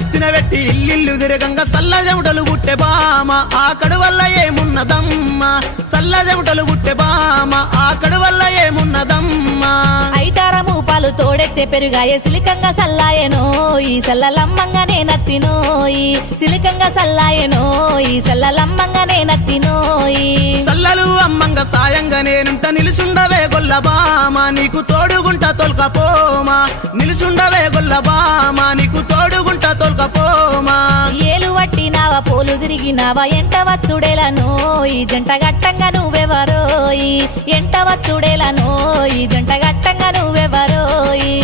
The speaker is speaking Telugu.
నెత్తిన పెట్టి ఇల్లిల్లు తిరగంగా సల్ల చెమటలు గుట్టె బామ ఆ కడువల్ల ఏమున్నదమ్మా సల్ల చెమటలు గుట్టె బామ ఆ కడువల్ల ఏమున్నదమ్మా ఐతారము పాలు తోడెత్తే పెరుగాయే సిలికంగా సల్లాయనో ఈ సల్లలమ్మంగా నేనత్తినోయి సిలికంగా సల్లాయనో ఈ సల్లలమ్మంగా నేనత్తినోయి సల్లలు అమ్మంగా సాయంగా నేనుంట నిలుసుండవే గొల్ల బామ నీకు తోడుగుంట తొలకపోమా నిలుసుండవే గొల్ల బామ నీకు తోడుగుంట తొలకపోమా ఏలు వట్టినావా పోలు తిరిగినావా ఎంట వచ్చుడేలనో ఈ జంట గట్టంగా నువ్వెవరోయి ఎంట వచ్చుడేలనో ఈ జంట గట్టంగా నువ్వెవరోయి